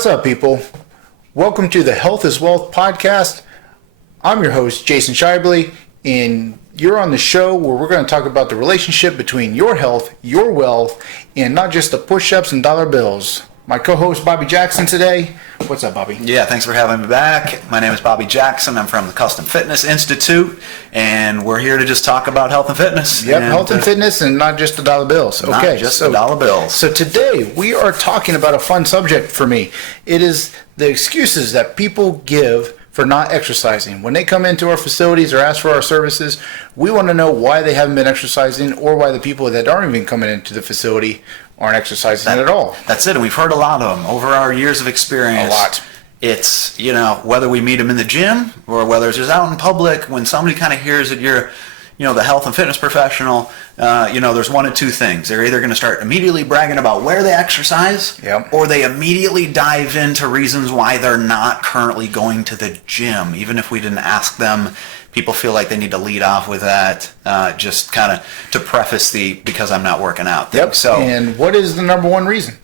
What's up, people? Welcome to the Health is Wealth podcast. I'm your host, Jason Shibley, and you're on the show where we're going to talk about the relationship between your health, your wealth, and not just the push-ups and dollar bills. My co-host, Bobby Jackson, today. What's up, Bobby? Yeah, thanks for having me back. My name is Bobby Jackson. I'm from the Custom Fitness Institute, and we're here to just talk about health and fitness. Yep, health and fitness, and not just the dollar bills. Okay, not just the dollar bills. So today we are talking about a fun subject for me. It is the excuses that people give for not exercising. When they come into our facilities or ask for our services, we want to know why they haven't been exercising, or why the people that aren't even coming into the facility aren't exercising at all. That's it, and we've heard a lot of them over our years of experience. A lot. It's, whether we meet them in the gym or whether it's just out in public, when somebody kind of hears that you're, the health and fitness professional, there's one of two things. They're either going to start immediately bragging about where they exercise, or they immediately dive into reasons why they're not currently going to the gym. Even if we didn't ask them, people feel like they need to lead off with that, just kind of to preface the because I'm not working out thing. Yep. So, and what is the number one reason?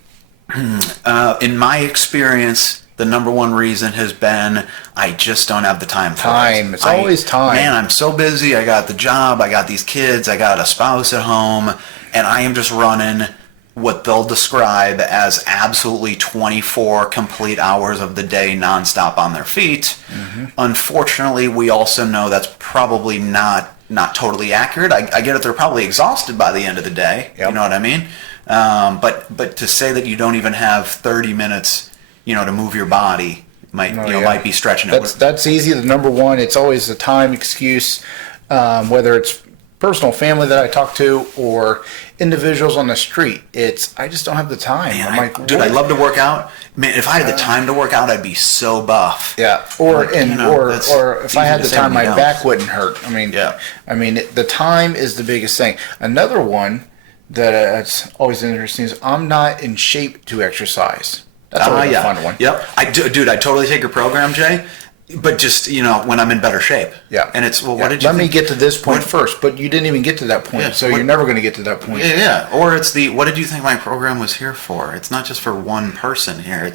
In my experience, the number one reason has been I just don't have the time for it. It's always time. Man, I'm so busy. I got the job. I got these kids. I got a spouse at home. And I am just running what they'll describe as absolutely 24 complete hours of the day nonstop on their feet. Mm-hmm. Unfortunately, we also know that's probably not totally accurate. I get it. They're probably exhausted by the end of the day. Yep. You know what I mean? But to say that you don't even have 30 minutes to move your body might be stretching it. That's easy. The number one, it's always the time excuse, whether it's personal family that I talk to or individuals on the street. I just don't have the time. Man, I'd love to work out. Man, if I had the time to work out, I'd be so buff. Yeah. Or if I had the time, my back wouldn't hurt. The time is the biggest thing. Another one that's always interesting is I'm not in shape to exercise. That's always a fun one. Yep. I totally take your program, Jay. But just, when I'm in better shape. Yeah. And it's, what did you think? Let me get to this point first, but you didn't even get to that point, so you're never going to get to that point. Yeah. Or it's what did you think my program was here for? It's not just for one person here.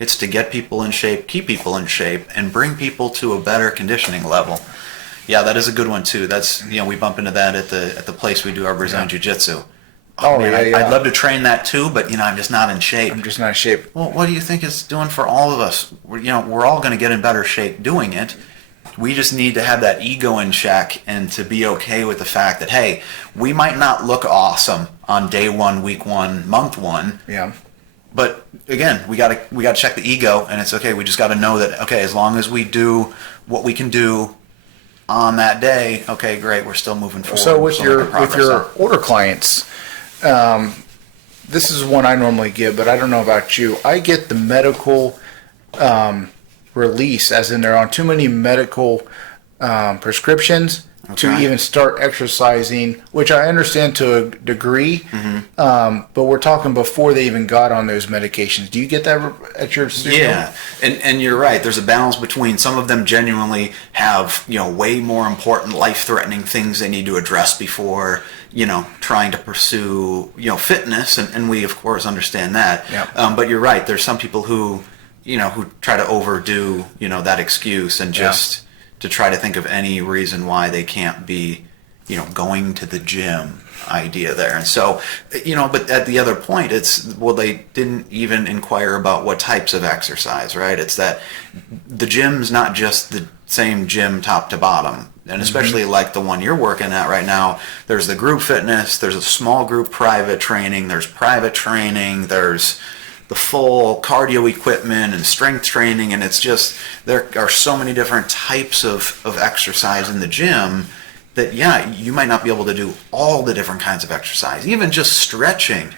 It's to get people in shape, keep people in shape, and bring people to a better conditioning level. Yeah, that is a good one, too. That's, we bump into that at the place we do our Brazilian Jiu-Jitsu. I'd love to train that too, but I'm just not in shape. I'm just not in shape. Well, what do you think it's doing for all of us? We're all going to get in better shape doing it. We just need to have that ego in check and to be okay with the fact that, hey, we might not look awesome on day one, week one, month one. Yeah. But again, we got to check the ego, and it's okay. We just got to know that, okay, as long as we do what we can do on that day, okay, great, we're still moving forward. So with your order clients, this is one I normally give, but I don't know about you. I get the medical release, as in they're on too many medical prescriptions to even start exercising, which I understand to a degree, but we're talking before they even got on those medications. Do you get that at your studio? Yeah, and you're right. There's a balance between some of them genuinely have, way more important life-threatening things they need to address before, trying to pursue, fitness, and we, of course, understand that. Yeah. But you're right. There's some people who try to overdo, that excuse and just to try to think of any reason why they can't be, going to the gym idea there. And so, but at the other point, they didn't even inquire about what types of exercise, right? It's that the gym's not just the same gym top to bottom. And especially like the one you're working at right now, there's the group fitness, there's a small group private training, there's private training, there's the full cardio equipment and strength training, and it's just, there are so many different types of exercise in the gym that, you might not be able to do all the different kinds of exercise. Even just stretching.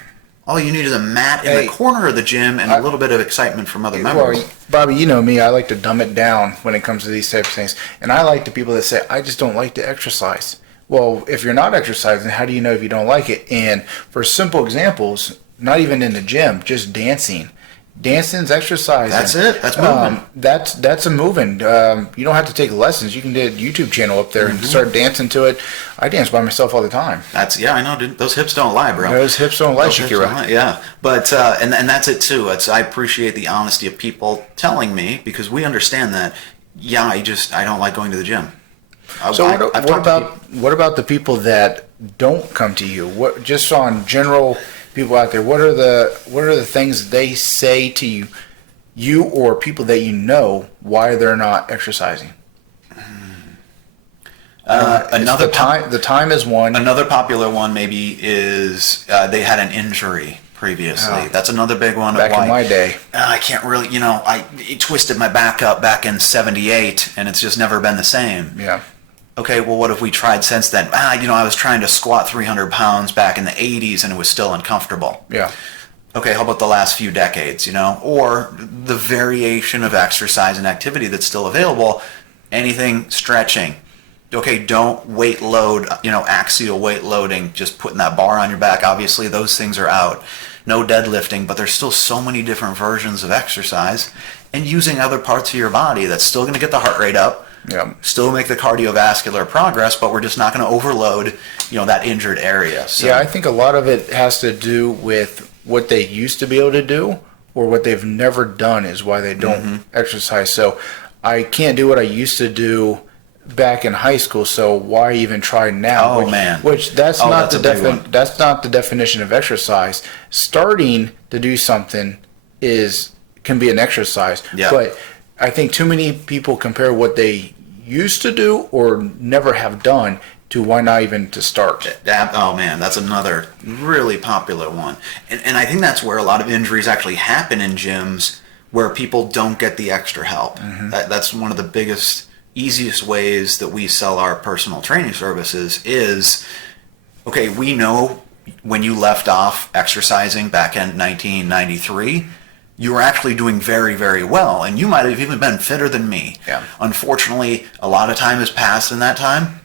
All you need is a mat in the corner of the gym and a little bit of excitement from other members. Well, Bobby, you know me, I like to dumb it down when it comes to these types of things. And I like the people that say, I just don't like to exercise. Well, if you're not exercising, how do you know if you don't like it? And for simple examples, not even in the gym, just dancing. Dancing's exercising. That's it. That's moving. That's a moving. You don't have to take lessons. You can do a YouTube channel up there and start dancing to it. I dance by myself all the time. I know, dude. Those hips don't lie, bro. Those hips don't lie, Shakira. Yeah, but and that's it too. I appreciate the honesty of people telling me, because we understand that. Yeah, I don't like going to the gym. So what about the people that don't come to you? What, just on general people out there, what are the things they say to you or people that you know why they're not exercising? The time is one. Another popular one maybe is they had an injury previously. That's another big one. Back in my day, I can't really, I twisted my back up back in '78, and it's just never been the same. Yeah. Okay, well, what have we tried since then? I was trying to squat 300 pounds back in the 80s, and it was still uncomfortable. Yeah. Okay, how about the last few decades, or the variation of exercise and activity that's still available, anything stretching. Okay, don't weight load, axial weight loading, just putting that bar on your back. Obviously, those things are out. No deadlifting, but there's still so many different versions of exercise, and using other parts of your body that's still going to get the heart rate up. Yeah. Still make the cardiovascular progress, but we're just not going to overload, that injured area. So. Yeah, I think a lot of it has to do with what they used to be able to do or what they've never done is why they don't exercise. So I can't do what I used to do back in high school, so why even try now? That's not the definition of exercise. Starting to do something can be an exercise. Yeah. But I think too many people compare what they used to do or never have done to why not even to start. That's another really popular one. And I think that's where a lot of injuries actually happen in gyms, where people don't get the extra help. That's one of the biggest, easiest ways that we sell our personal training services is, okay, we know when you left off exercising back in 1993, you were actually doing very, very well, and you might have even been fitter than me. Yeah. Unfortunately, a lot of time has passed in that time,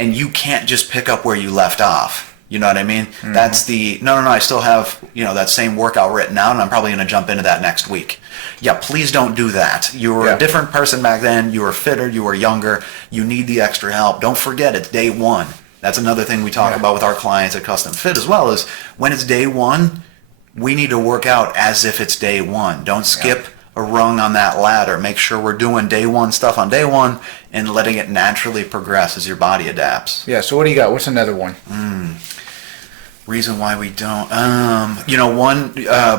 and you can't just pick up where you left off. You know what I mean? That's I still have, that same workout written out, and I'm probably going to jump into that next week. Yeah, please don't do that. You were a different person back then. You were fitter. You were younger. You need the extra help. Don't forget, it's day one. That's another thing we talk about with our clients at Custom Fit as well, is when it's day one, we need to work out as if it's day one. Don't skip a rung on that ladder. Make sure we're doing day one stuff on day one and letting it naturally progress as your body adapts. Yeah, so what do you got? What's another one? Reason why we don't. One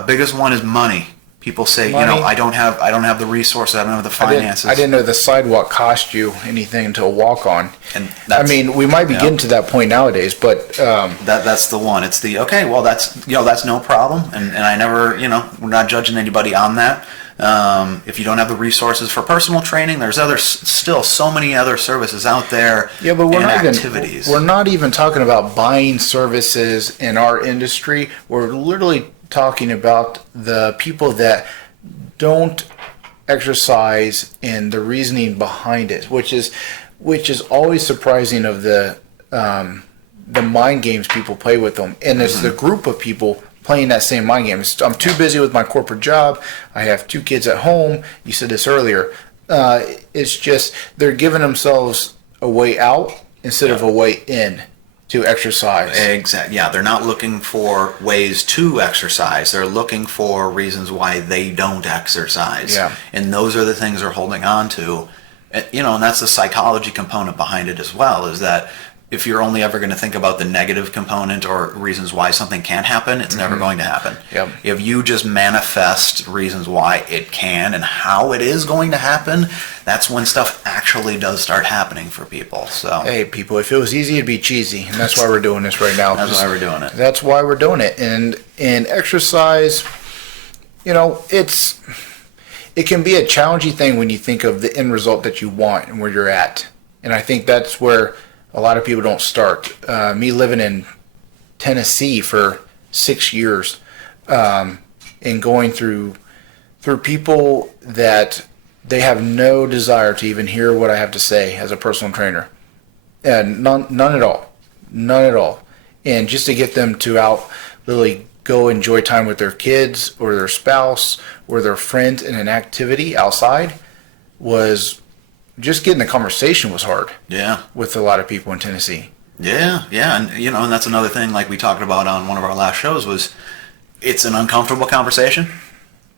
biggest one is money. People say, Money. I don't have the resources, I don't have the finances. I didn't know the sidewalk cost you anything to walk on. And we might be getting to that point nowadays, but that's the one. It's the that's no problem, and I never we're not judging anybody on that. If you don't have the resources for personal training, there's still so many other services out there. Yeah, but we're not even talking about buying services in our industry. We're literally talking about the people that don't exercise and the reasoning behind it, which is always surprising of the mind games people play with them. And it's the group of people playing that same mind game. I'm too busy with my corporate job. I have 2 kids at home. You said this earlier. It's just they're giving themselves a way out instead of a way in to exercise. Exactly. Yeah, they're not looking for ways to exercise. They're looking for reasons why they don't exercise. Yeah. And those are the things they're holding on to. And that's the psychology component behind it as well, is that if you're only ever going to think about the negative component or reasons why something can't happen, it's never going to happen. Yep. If you just manifest reasons why it can and how it is going to happen, that's when stuff actually does start happening for people. So hey, people, if it was easy, it'd be cheesy, and that's why we're doing this right now. That's why we're doing it. That's why we're doing it. And exercise, it can be a challenging thing when you think of the end result that you want and where you're at. And I think that's where a lot of people don't start. Me living in Tennessee for 6 years, and going through people that they have no desire to even hear what I have to say as a personal trainer, and none at all. And just to get them to literally go enjoy time with their kids or their spouse or their friends in an activity outside was just getting the conversation was hard. Yeah. With a lot of people in Tennessee. Yeah, and and that's another thing like we talked about on one of our last shows was it's an uncomfortable conversation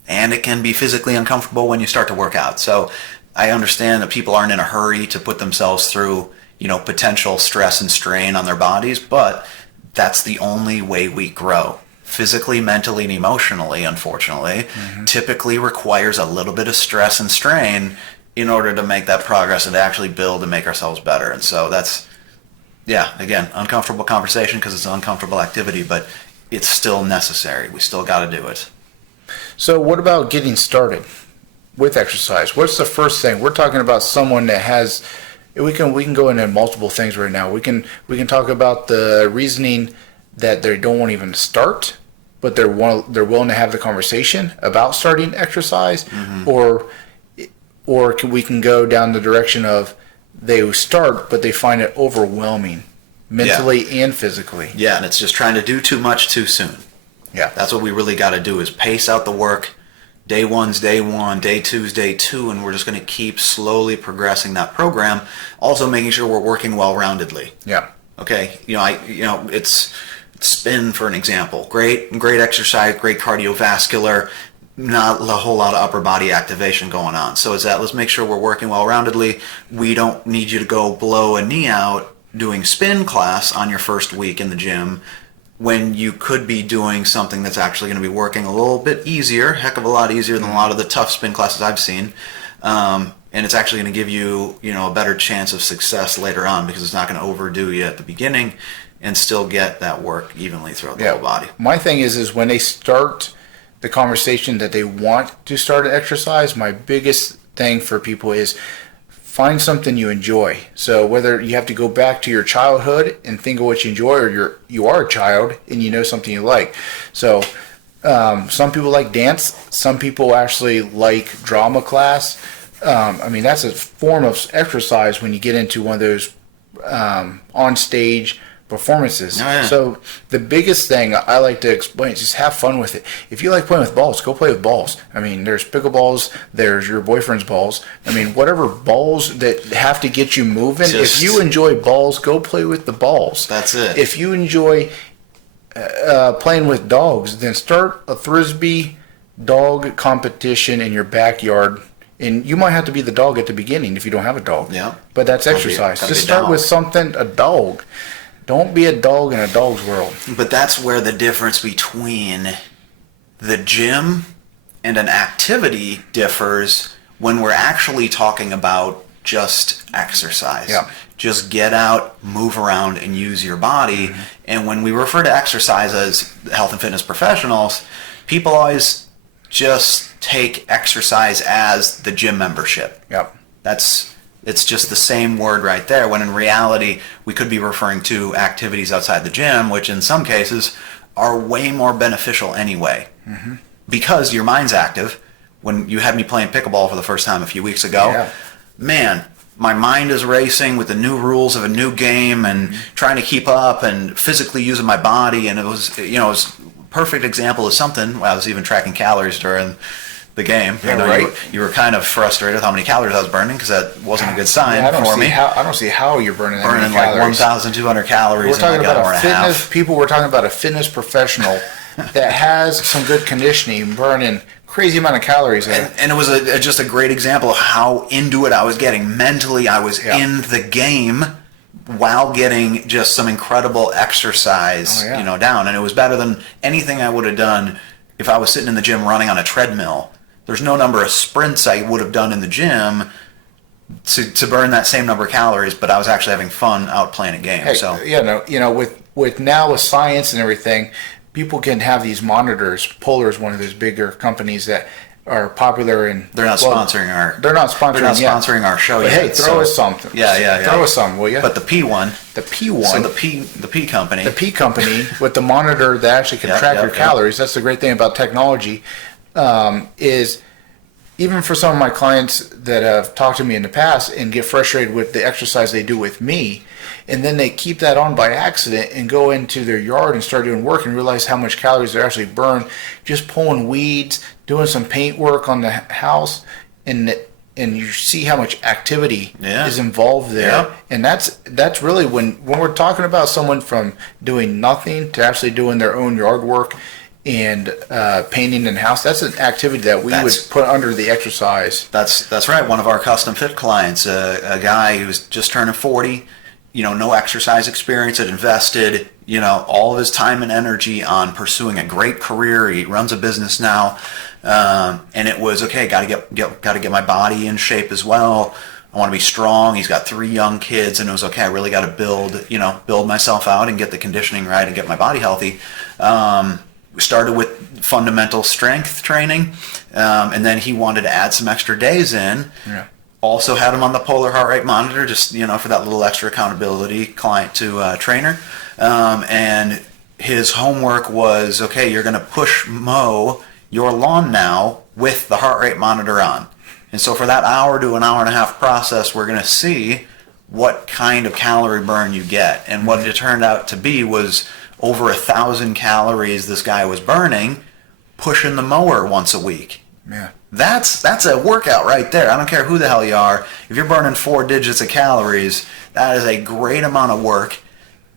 and it can be physically uncomfortable when you start to work out. So I understand that people aren't in a hurry to put themselves through, potential stress and strain on their bodies, but that's the only way we grow. Physically, mentally, and emotionally, unfortunately, typically requires a little bit of stress and strain in order to make that progress and to actually build and make ourselves better. And so that's, again, uncomfortable conversation because it's an uncomfortable activity, but it's still necessary. We still got to do it. So what about getting started with exercise? What's the first thing? We're talking about someone that has, we can go into multiple things right now. We can talk about the reasoning that they don't want to even start, but they're willing to have the conversation about starting exercise, or we can go down the direction of they start, but they find it overwhelming mentally and physically. Yeah, and it's just trying to do too much too soon. Yeah. That's what we really got to do is pace out the work. Day one's day one, day two's day two, and we're just going to keep slowly progressing that program. Also making sure we're working well-roundedly. Yeah. Okay. It's spin for an example. Great exercise, great cardiovascular, not a whole lot of upper body activation going on. So let's make sure we're working well-roundedly. We don't need you to go blow a knee out doing spin class on your first week in the gym when you could be doing something that's actually going to be working a little bit easier, heck of a lot easier than a lot of the tough spin classes I've seen. And it's actually going to give you, a better chance of success later on because it's not going to overdo you at the beginning and still get that work evenly throughout the whole body. My thing is when they start the conversation that they want to start an exercise, my biggest thing for people is find something you enjoy. So whether you have to go back to your childhood and think of what you enjoy, or you are a child and you know something you like. So some people like dance. Some people actually like drama class. That's a form of exercise when you get into one of those on stage performances. Oh, yeah. So the biggest thing I like to explain is just have fun with it. If you like playing with balls, go play with balls. There's pickleballs, there's your boyfriend's balls. Whatever balls that have to get you moving. If you enjoy balls, go play with the balls. That's it. If you enjoy playing with dogs, then start a Frisbee dog competition in your backyard. And you might have to be the dog at the beginning if you don't have a dog. Yeah. But that's exercise. Just start with something, a dog. Don't be a dog in a dog's world. But that's where the difference between the gym and an activity differs when we're actually talking about just exercise. Yeah. Just get out, move around, and use your body. And when we refer to exercise as health and fitness professionals, people always just take exercise as the gym membership. Yep. It's just the same word right there, when in reality, we could be referring to activities outside the gym, which in some cases are way more beneficial anyway. Because your mind's active. When you had me playing pickleball for the first time a few weeks ago, man, my mind is racing with the new rules of a new game and trying to keep up and physically using my body. And it was a perfect example of something. I was even tracking calories during the game. You were kind of frustrated with how many calories I was burning because that wasn't a good sign for me. I don't see how you're burning that many like calories. 1,200 calories. We're talking in like about an hour and a half. We're talking about a fitness professional that has some good conditioning, burning crazy amount of calories. And it was just a great example of how into it I was getting. Mentally, I was in the game while getting just some incredible exercise, down. And it was better than anything I would have done if I was sitting in the gym running on a treadmill. There's no number of sprints I would have done in the gym to burn that same number of calories, but I was actually having fun out playing a game. With now with science and everything, people can have these monitors. Polar is one of those bigger companies that are popular, and they're not sponsoring our show but yet. Hey, throw us something. Throw us some, will you? But the P1, so the P company, with the monitor that actually can track your calories. That's the great thing about technology. Is even for some of my clients that have talked to me in the past and get frustrated with the exercise they do with me, and then they keep that on by accident and go into their yard and start doing work and realize how much calories they actually burn just pulling weeds, doing some paint work on the house, and you see how much activity is involved there. Yeah. And that's really when we're talking about someone from doing nothing to actually doing their own yard work and painting in the house. That's an activity that we would put under the exercise. That's right. One of our custom fit clients, a guy who's just turning 40, no exercise experience, had invested, all of his time and energy on pursuing a great career. He runs a business now. And it was, okay, got to get my body in shape as well. I want to be strong. He's got 3 young kids, and it was, okay, I really got to build myself out and get the conditioning right and get my body healthy. We started with fundamental strength training, and then he wanted to add some extra days in. Yeah. Also had him on the polar heart rate monitor, just, for that little extra accountability, client to trainer. And his homework was, okay, you're going to push mow your lawn now with the heart rate monitor on. And so for that hour to an hour and a half process, we're going to see what kind of calorie burn you get. And what it turned out to be was over 1,000 calories this guy was burning pushing the mower once a week. Yeah. That's a workout right there. I don't care who the hell you are. If you're burning 4 digits of calories, that is a great amount of work.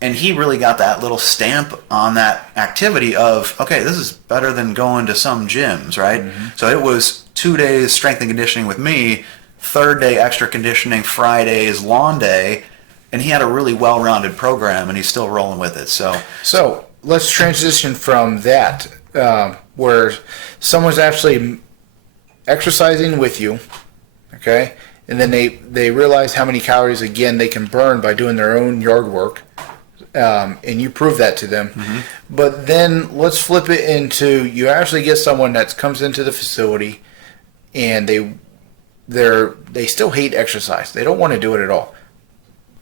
And he really got that little stamp on that activity of, okay, this is better than going to some gyms, right? Mm-hmm. So it was 2 days strength and conditioning with me, 3rd day extra conditioning, Friday's lawn day, and he had a really well-rounded program, and he's still rolling with it. So let's transition from that, where someone's actually exercising with you, okay, and then they realize how many calories, again, they can burn by doing their own yard work. And you prove that to them. Mm-hmm. But then let's flip it into, you actually get someone that comes into the facility and they still hate exercise. They don't want to do it at all.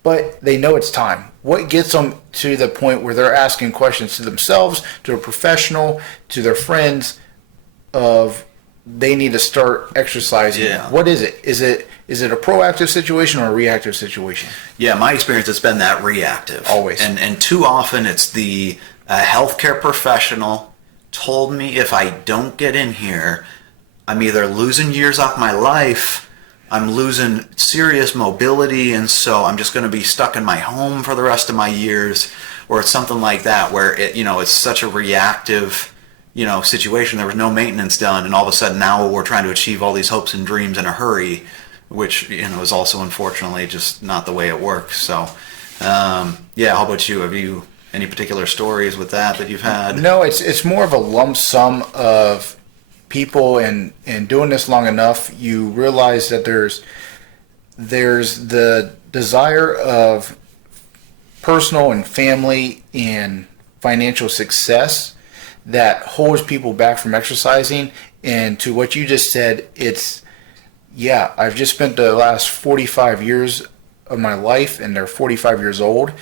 But they know it's time. What gets them to the point where they're asking questions to themselves, to a professional, to their friends of they need to start exercising? Yeah. What is it? Is it a proactive situation or a reactive situation? Yeah, my experience, it's been that reactive. Always. And too often it's the healthcare professional told me if I don't get in here, I'm either losing years off my life, I'm losing serious mobility, and so I'm just going to be stuck in my home for the rest of my years, or it's something like that where it's such a reactive situation. There was no maintenance done, and all of a sudden now we're trying to achieve all these hopes and dreams in a hurry, which is also unfortunately just not the way it works. So how about you? Have you any particular stories with that you've had? No, it's more of a lump sum of people, and doing this long enough, you realize that there's the desire of personal and family and financial success that holds people back from exercising. And to what you just said, I've just spent the last 45 years of my life, and they're 45 years old,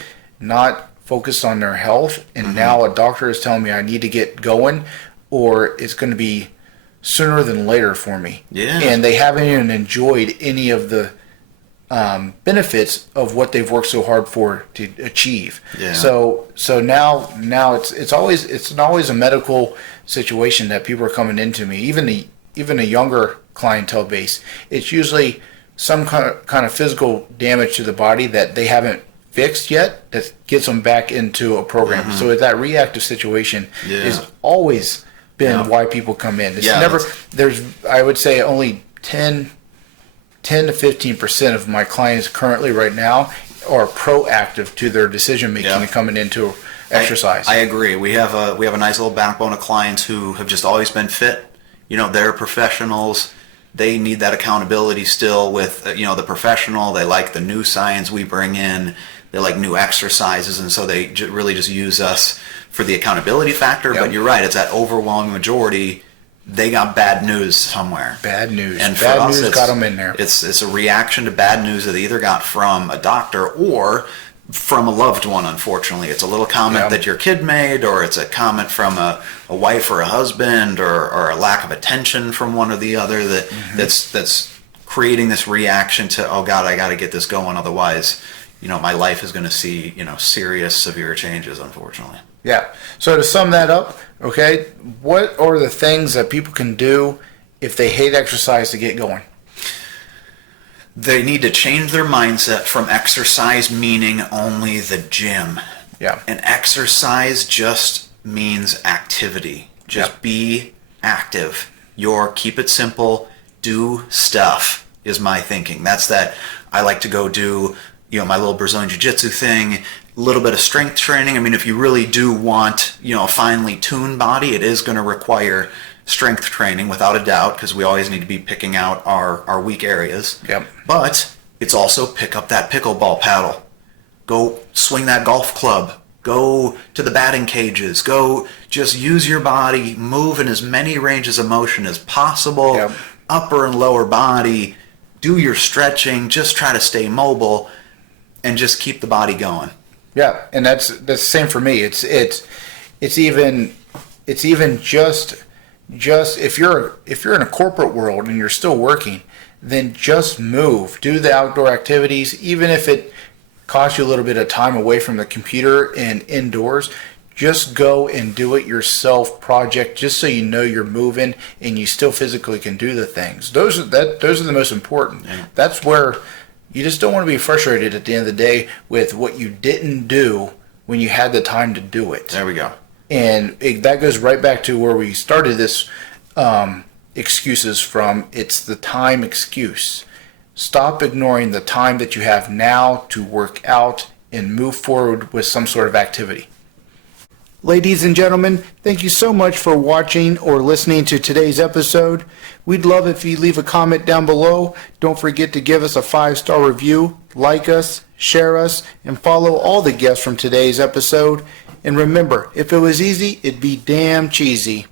not focused on their health, and now a doctor is telling me I need to get going, or it's going to be sooner than later for me. Yeah. And they haven't even enjoyed any of the benefits of what they've worked so hard for to achieve. Yeah. So now it's always a medical situation that people are coming into me. Even a younger clientele base, it's usually some kind of physical damage to the body that they haven't fixed yet that gets them back into a program. Mm-hmm. So that reactive situation is always been why people come in. It's never, I would say only 10 to 15% of my clients currently right now are proactive to their decision making and coming into exercise. I agree. We have a nice little backbone of clients who have just always been fit. They're professionals. They need that accountability still with the professional. They like the new science we bring in. They like new exercises, and so they really just use us for the accountability factor. Yep. But you're right; it's that overwhelming majority. They got bad news somewhere. Bad news. And bad news got them in there. It's a reaction to bad news that they either got from a doctor or from a loved one, unfortunately. It's a little comment that your kid made, or it's a comment from a wife or a husband, or a lack of attention from one or the other that's creating this reaction to, oh God, I got to get this going, otherwise, my life is going to see, serious, severe changes, unfortunately. Yeah. So to sum that up, okay, what are the things that people can do if they hate exercise to get going? They need to change their mindset from exercise meaning only the gym. Yeah. And exercise just means activity. Just be active. Keep it simple. Do stuff is my thinking. That's that. I like to go do, my little Brazilian Jiu-Jitsu thing, a little bit of strength training. I mean, if you really do want, a finely tuned body, it is going to require strength training without a doubt, because we always need to be picking out our weak areas. Yep. But it's also pick up that pickleball paddle. Go swing that golf club. Go to the batting cages. Go just use your body, move in as many ranges of motion as possible. Yep. Upper and lower body. Do your stretching. Just try to stay mobile and just keep the body going. Yeah, and that's the same for me. It's even just if you're in a corporate world and you're still working, then just move. Do the outdoor activities, even if it costs you a little bit of time away from the computer and indoors. Just go and do it yourself project, just so you know you're moving and you still physically can do the things. Those are the most important. Yeah. That's where you just don't want to be frustrated at the end of the day with what you didn't do when you had the time to do it. There we go. And that goes right back to where we started this excuses from. It's the time excuse. Stop ignoring the time that you have now to work out and move forward with some sort of activity. Ladies and gentlemen, thank you so much for watching or listening to today's episode. We'd love if you leave a comment down below. Don't forget to give us a 5-star review, like us, share us, and follow all the guests from today's episode. And remember, if it was easy, it'd be damn cheesy.